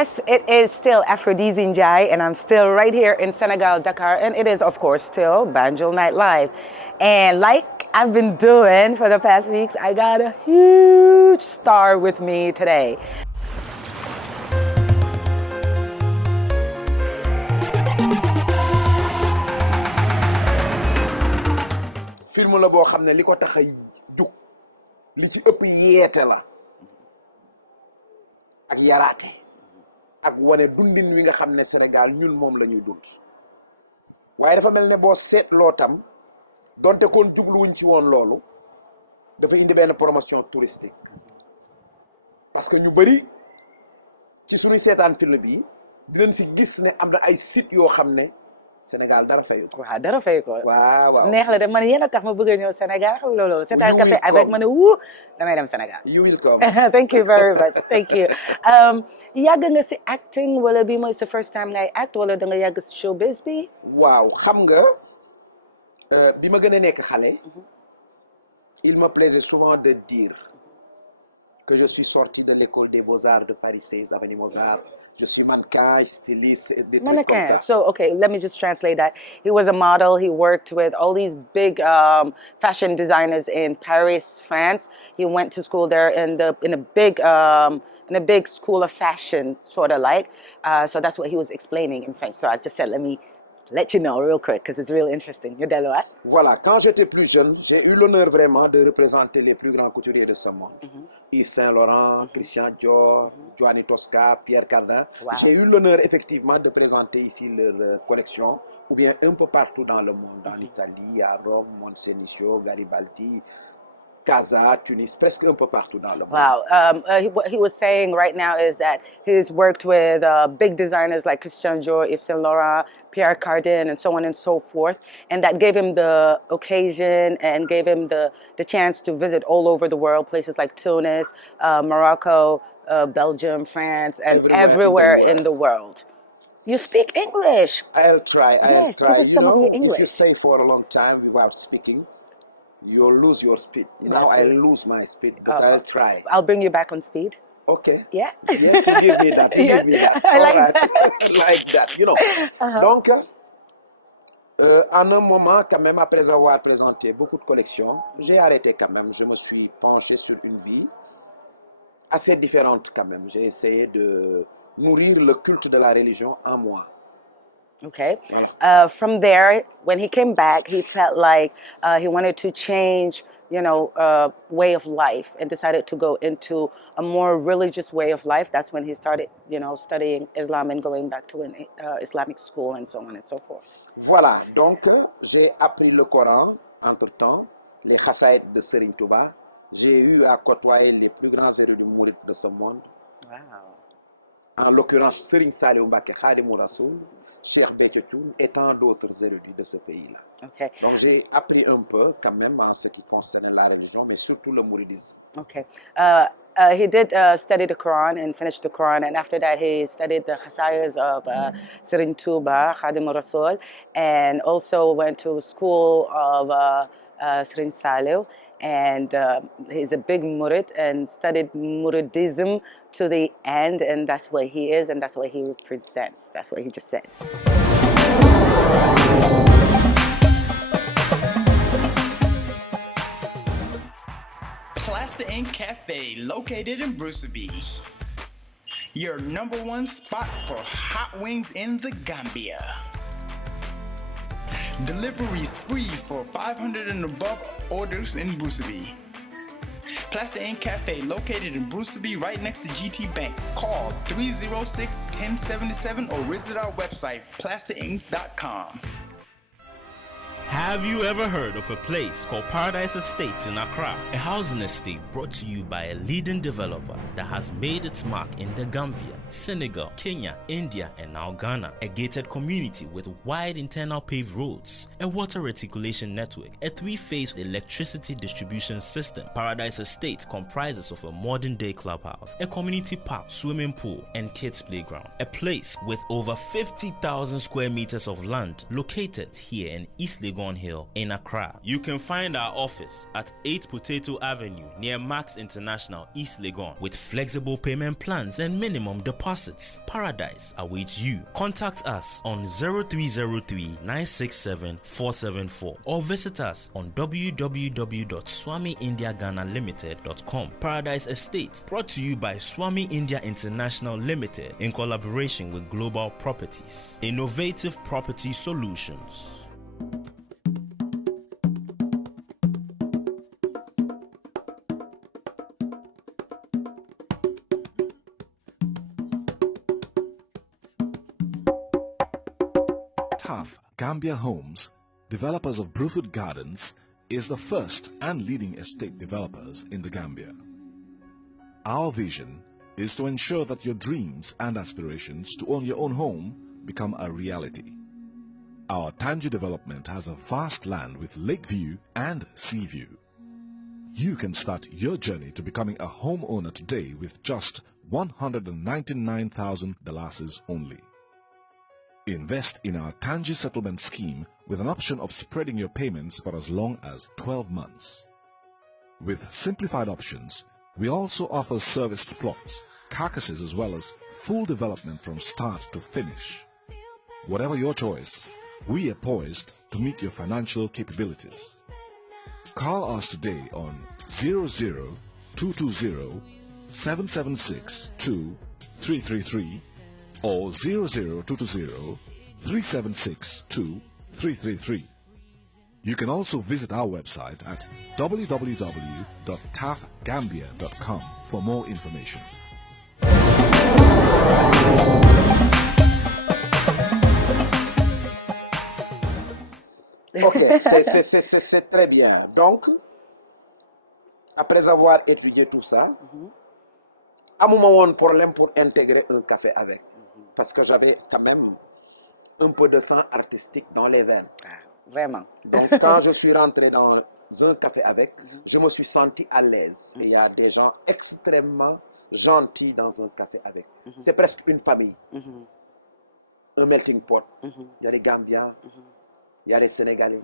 Yes, it is still Aphrodisi Njai, and I'm still right here in Senegal, Dakar, and it is, of course, still Banjul Night Live. And like I've been doing for the past weeks, I got a huge star with me today. film la boo xam ne li ko tax a jug li ci ëpp yeete la ak yaraate ak wane dundin wi nga xam ne Sénégal ñun moom la ñuy dund waaye dafa mel ne boo seetloo tam donte kon jubluwuñ ci woon loolu dafa indi benn promotion touristique parce que ñu bëri ci suñuy seetaan film bi dinañ si gis ne am na ay sites yoo xam ne Sénégal dara fayu ko. waaw dara fayu ko. waaw waaw neex la de man yéen a tax ma bëgg a ñëw Sénégal xam nga loolu. c'est un café avec ma ne wuu damay dem Sénégal. you will come. Thank you very much. Thank you. yàgg nga si acting wala bii mooy sa first time ngay act wala da nga yàgg si showbiz bi. waaw xam nga bi ma gën a nekk xale. il me plaisait souvent de dire que je suis sorti de l'école des beaux-arts de Paris 16 avenue Mozart. Je suis mannequin, styliste, et des trucs comme ça. So, okay, let me just translate that. He was a model. He worked with all these big fashion designers in Paris, France. He went to school there in a big school of fashion, sort of like. So that's what he was explaining in French. So I just said, let me let you know real quick because it's really interesting. Voilà, quand j'étais plus jeune, j'ai eu l'honneur vraiment de représenter les plus grands couturiers de ce monde. Yves Saint Laurent, Christian Dior, Giovanni Tosca, Pierre Cardin. Wow. J'ai eu l'honneur effectivement de présenter ici leur collection, ou bien un peu partout dans le monde, dans l'Italie, à Rome, Moncenisio, Garibaldi, Casa, Tunis, presque un peu partout dans le monde. Wow. What he was saying right now is that he's worked with big designers like Christian Dior, Yves Saint Laurent, Pierre Cardin, and so on and so forth. And that gave him the occasion and gave him the chance to visit all over the world, places like Tunis, Morocco, Belgium, France, and everywhere in the world. You speak English. I'll try. Yes, give us some of your English. If you stay for a long time without speaking, you'll lose your speed. Now I lose my speed, but I'll try. I'll bring you back on speed. Okay. Yeah. Yes, you give me that. You give me that. I like right. that. Like that, you know. Donc, en un moment, quand même, après avoir présenté beaucoup de collections, j'ai arrêté quand même. Je me suis penché sur une vie assez différente quand même. J'ai essayé de nourrir le culte de la religion en moi. Okay. Voilà. From there, when he came back, he felt like he wanted to change, way of life and decided to go into a more religious way of life. That's when he started, studying Islam and going back to an Islamic school and so on and so forth. Voilà. Donc, j'ai appris le Coran entre-temps, les Khassaïd de Serigne Touba. J'ai eu à côtoyer les plus grands érudits mourides de ce monde. Wow. En l'occurrence, Serigne Saliou Mbacké Khadimou Rassoul, Cheikh Béthio Thioune et tant d'autres érudits de ce pays-là. Okay. Donc j'ai appris un peu quand même en ce qui concernait la religion, mais surtout le mouridisme. Okay. He did study the Quran and finished the Quran, and after that he studied the Khasayas of Serigne Touba, Khadimou Rassoul, and also went to school of Serigne Saliou. And he's a big murid and studied muridism to the end, and that's what he is, and that's what he represents. That's what he just said. Plaster Ink Cafe, located in Bruceby. Your #1 spot for hot wings in the Gambia. Deliveries free for 500 and above orders in Bruceby. Plaster Ink Cafe, located in Bruceby, right next to GT Bank. Call 306-1077 or visit our website, plasterink.com. Have you ever heard of a place called Paradise Estates in Accra? A housing estate brought to you by a leading developer that has made its mark in the Gambia, Senegal, Kenya, India, and now Ghana. A gated community with wide internal paved roads, a water reticulation network, a 3-phase electricity distribution system. Paradise Estates comprises of a modern-day clubhouse, a community park, swimming pool, and kids playground. A place with over 50,000 square meters of land located here in East Legon Legon Hill in Accra. You can find our office at 8 Potato Avenue near Max International, East Legon, with flexible payment plans and minimum deposits. Paradise awaits you. Contact us on 0303 967 474 or visit us on www.swamiindiaghanalimited.com. Paradise Estate, brought to you by Swami India International Limited in collaboration with Global Properties. Innovative property solutions. TAF Gambia Homes, developers of Bruford Gardens, is the first and leading estate developers in the Gambia. Our vision is to ensure that your dreams and aspirations to own your own home become a reality. Our Tangi development has a vast land with lake view and sea view. You can start your journey to becoming a homeowner today with just $199,000 only. Invest in our Tangi settlement scheme with an option of spreading your payments for as long as 12 months. With simplified options, we also offer serviced plots, carcasses as well as full development from start to finish. Whatever your choice, we are poised to meet your financial capabilities. Call us today on 00220 776 2333 or 00220 376 2333. You can also visit our website at www.tafgambia.com for more information. Ok, c'est très bien. Donc, après avoir étudié tout ça, à un moment, un problème pour intégrer un café avec. Parce que j'avais quand même un peu de sang artistique dans les veines. Vraiment. Donc, quand je suis rentré dans un café avec, je me suis senti à l'aise. Il y a des gens extrêmement gentils dans un café avec. C'est presque une famille. Un melting pot. Il y a des Gambiens, il y a des Sénégalais,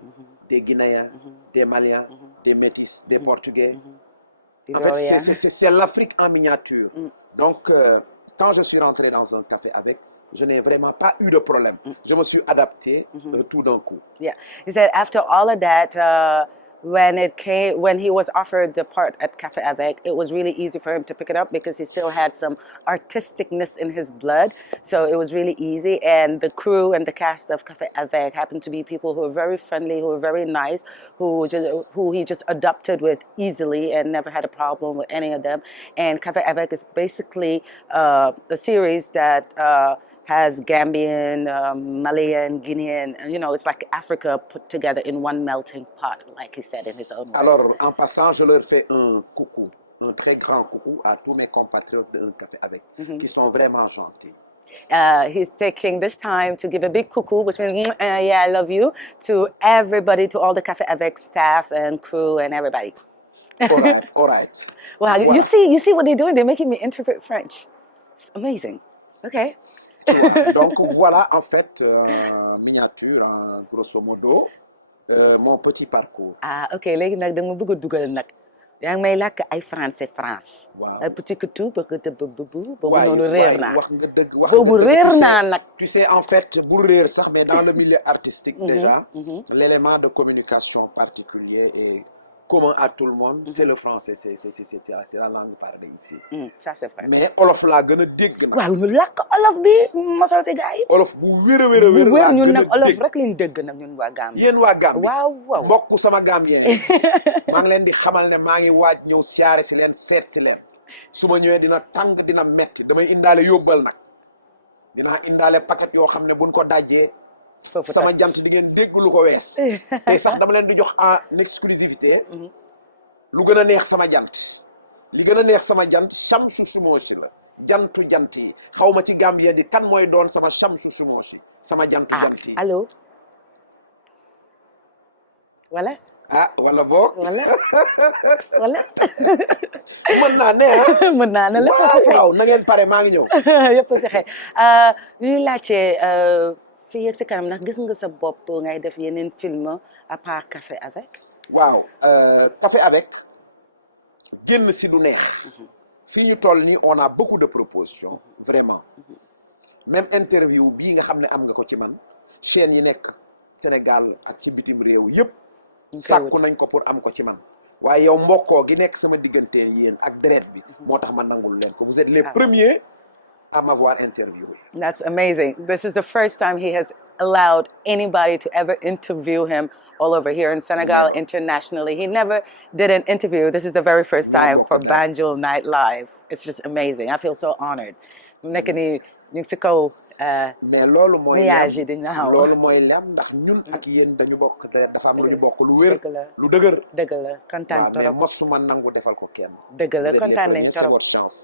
des Guinéens, des Maliens, des Métis, des Portugais. En fait, c'est l'Afrique en miniature. Donc, quand je suis rentré dans un café avec, je n'ai vraiment pas eu de problème. Je me suis adapté tout d'un coup. Yeah, he said after all of that, when he was offered the part at Café Avec, it was really easy for him to pick it up because he still had some artisticness in his blood. So it was really easy. And the crew and the cast of Café Avec happened to be people who were very friendly, who were very nice, who he just adopted with easily and never had a problem with any of them. And Café Avec is basically a series that has Gambian, Malayan, Guinean, it's like Africa put together in one melting pot, like he said in his own words. Alors, en passant, je leur fais un coucou, un très grand coucou à tous mes compatriotes de Un Café Avec, qui sont vraiment gentils. He's taking this time to give a big cuckoo, which means, yeah, I love you, to everybody, to all the Café Avec staff and crew and everybody. All right. Wow, you see what they're doing? They're making me interpret French. It's amazing. Okay. Donc voilà en fait miniature en grosso modo mon petit parcours. Ok, léegi nag da nga ma bëgg a dugal nag yaa ngi may làkk ay français France. Waaw ay petit que tout bëgg te boobu noonu réer réer naa. wax nga dëgg wax boobu réer naa nag. Tu sais en fait bu réer sax mais dans le milieu artistique déjà l'élément de communication particulier et commun à tout le monde, c'est le français, c'est la langue parlée ici. Ça c'est vrai. Mais olof laa gën a dégg nag. waaw ñu làkk olof bi mosal si gars yi. olof bu wér a wér a wér laa ñun gën a nag olof dégg. rek lañ dégg nag ñun waa Gambie. Yéen waa Gambie. waaw. mbokk sama Gambien. maa ngi leen di xamal ne maa ngi waaj ñëw siyaare si leen seet si leen. su ma ñëwee dina tàng dina metti damay indaale yóbbal nag. dinaa indaale paquet yoo xam ne buñ ko dajjee. sama jant di ngeen dégg lu ko weex. tey sax dama leen di jox en exclusivité. lu gën a neex sama jant li gën a neex sama jant Shamsu Sumoosi la jantu jant yi xaw ma ci Gambia di kan mooy doon sama Shamsu Sumoosi sama jantu jant yi. allo wala. wala boog. wala. mën naa ne mën naa ne lépp si xëy. waaw na ngeen pare maa ngi ñëw. yëpp si xëy ñuy laajte fii ak si kanam ndax gis nga sa bopp ngay def yeneen film à part Café avec. waaw Café avec génn si du neex. fii ñu toll nii on a beaucoup de propositions vraiment même interview bii nga xam ne am nga ko ci man chaîne yi nekk Sénégal ak ci bitim réew yëpp sàkku nañ ko pour am ko ci man waaye yow mbokkoo gi nekk sama diggante yéen ak deret bi moo tax ma nangul leen ko vous êtes les premiers à m'avoir interviewé. That's amazing. This is the first time he has allowed anybody to ever interview him all over here in Senegal, internationally. He never did an interview. This is the very first time for Banjul Night Live. It's just amazing. I feel so honored. nekk ni ñu ngi si kaw mais loolu mooy nuage yi di naaw. loolu mooy lam ndax ñun ak yéen dañu bokk te dafa am lu ñu bokk lu wér lu dëgër. dëgg la kontaan torop mais mosuma nangu defal ko kenn. dëgg la kontaan nañ torop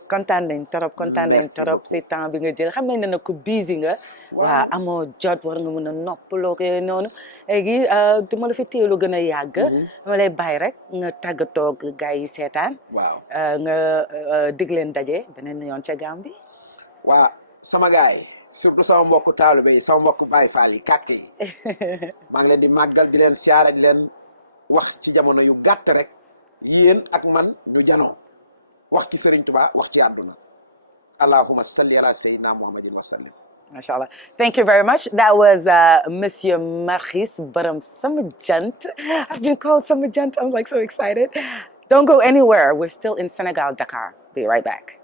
kontaan nañ torop kontaan nañ torop si temps bi nga jël xam nañ ne nag ku busy nga. waaw amoo jot war nga mën a noppaloo ko yooyu noonu léegi du ma la fi téye lu gën a yàgg. dama lay bàyyi rek nga tàggatoo ak gars yi seetaan. waaw nga dig leen daje beneen yoon ca Gambie. waa sama gars yi surtout sama mbokku taalibe yi sama mbokku Baay Faal yi kàkk yi maa ngi leen di màggal di leen siyaare di leen wax ci jamono yu gàtt rek yéen ak man ñu janoo wax ci Serigne Touba wax ci àdduna allahumma salli ala sayyidina muhammadin wa sallim. MashaAllah. Thank you very much. That was Monsieur Makhis Baram Samajant. I've been called Samajant. I'm like so excited. Don't go anywhere. We're still in Senegal, Dakar. Be right back.